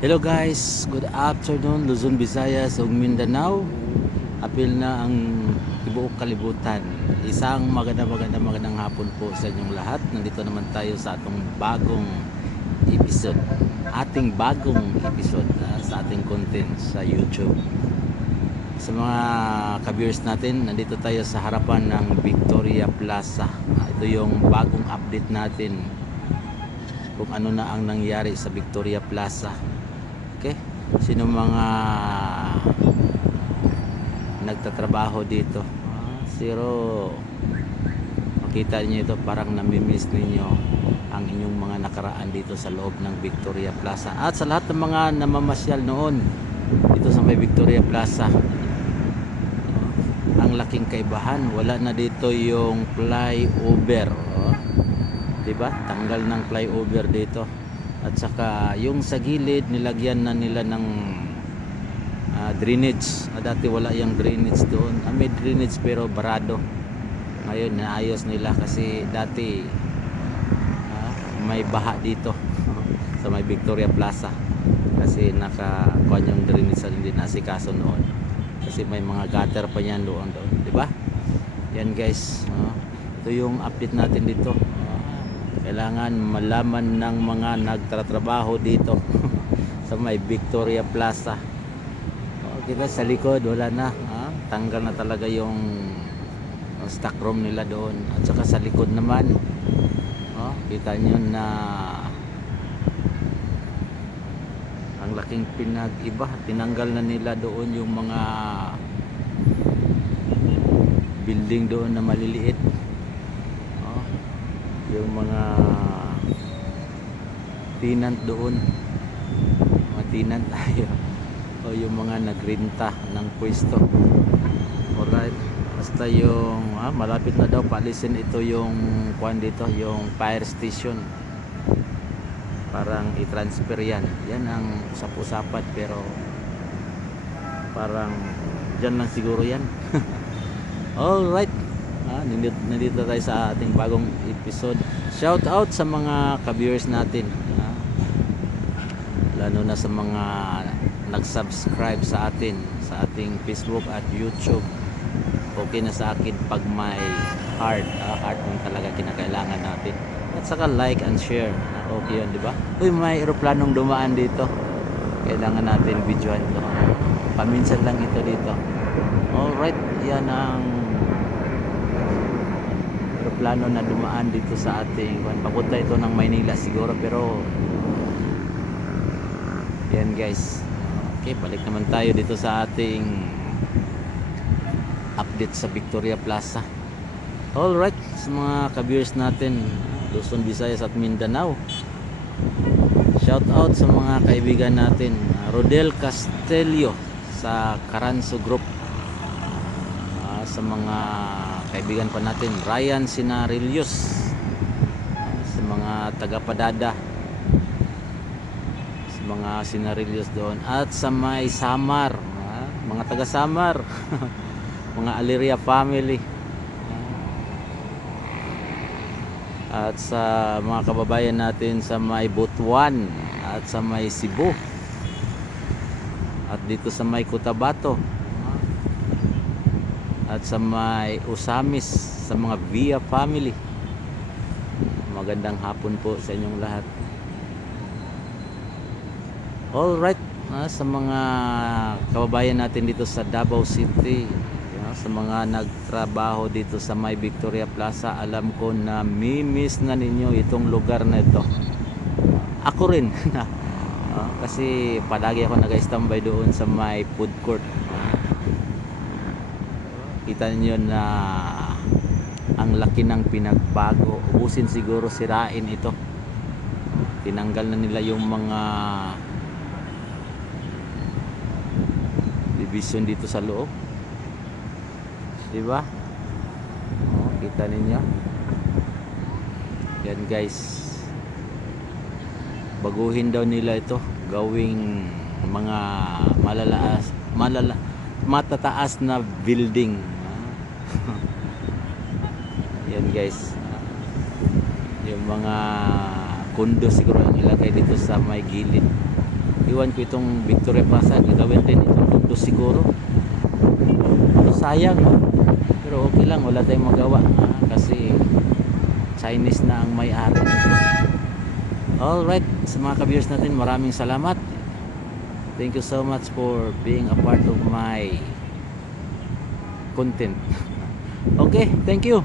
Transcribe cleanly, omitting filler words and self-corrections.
Hello guys, good afternoon Luzon, Visayas ug Mindanao. Apil na ang tibuok kalibutan. Isang magandang hapon po sa inyong lahat. Nandito naman tayo sa atong bagong episode. Ating bagong episode sa ating content sa YouTube. Sa mga ka-viewers natin, nandito tayo sa harapan ng Victoria Plaza. Ito yung bagong update natin kung ano na ang nangyari sa Victoria Plaza. Okay? Sino mga nagtatrabaho dito? Zero. Makita niyo ito, parang namimiss ninyo ang inyong mga nakaraan dito sa loob ng Victoria Plaza. At sa lahat ng mga namamasyal noon dito sa may Victoria Plaza, ang laking kaibahan, wala na dito yung flyover. Diba? Tanggal ng flyover dito. At saka yung sa gilid nilagyan na nila ng drainage. Dati wala yung drainage doon. May drainage pero barado. Ngayon naayos nila kasi dati may baha dito sa may Victoria Plaza. Kasi nakakuha yung drainage sa hindi nasikaso noon. Kasi may mga gutter pa yan doon. Diba? Yan guys. Ito yung update natin dito. Kailangan malaman ng mga nagtatrabaho dito sa may Victoria Plaza. Kita sa likod wala na, tanggal na talaga yung stock room nila doon. At saka sa likod naman, kita nyo na ang laking pinag-iba. Tinanggal na nila doon yung mga building doon na maliliit, yung mga tenant doon, mga tenant tayo o yung mga nagrenta ng pwesto. Alright, basta yung malapit na daw paalisin ito yung kuan dito, yung fire station, parang i-transfer yan ang usap-usapan, pero parang dyan lang siguro yan. Alright, nandito tayo sa ating bagong episode. Shout out sa mga ka-viewers natin, lalo na sa mga nag-subscribe sa atin sa ating Facebook at YouTube. Okay na sa akin pag may heart yung talaga kinakailangan natin. At saka like and share, okay yun, di ba? Uy, may eroplanong dumaan dito, kailangan natin videoan ito. Paminsan lang ito dito. Alright, yan ang plano na dumaan dito sa ating papunta ito ng Maynila siguro, pero yan guys. Okay, balik naman tayo dito sa ating update sa Victoria Plaza. Alright, sa mga ka-viewers natin Luzon, Visayas at Mindanao, shout out sa mga kaibigan natin, Rodel Castelio sa Caranzo Group, sa mga kaibigan pa natin Ryan Sinarillos, sa mga taga-Padada, sa mga Sinarillos doon, at sa may Samar, mga taga-Samar, mga Aliria family, at sa mga kababayan natin sa may Butuan at sa may Cebu at dito sa may Cotabato at sa may Usamis, sa mga Via family. Magandang hapon po sa inyong lahat. Alright, sa mga kababayan natin dito sa Davao City, sa mga nagtrabaho dito sa may Victoria Plaza, alam ko na mimiss na ninyo itong lugar na ito. Ako rin kasi palagi ako nag-standby doon sa may food court. Kita niyo na ang laki ng pinagbago. Ubusin siguro, sirain ito. Tinanggal na nila yung mga division dito sa loob, diba? Kita ninyo yan guys. Baguhin daw nila ito, gawing mga matataas na building. Yan guys, yung mga kondo siguro ang ilagay dito sa may gilid. Iwan ko itong Victoria Plaza, gagawin din itong mundo siguro. Pero sayang, no? Pero okay lang, wala tayong magawa, kasi Chinese na ang may-ari. Alright, sa mga ka-viewers natin, maraming salamat. Thank you so much for being a part of my content. Okay, thank you.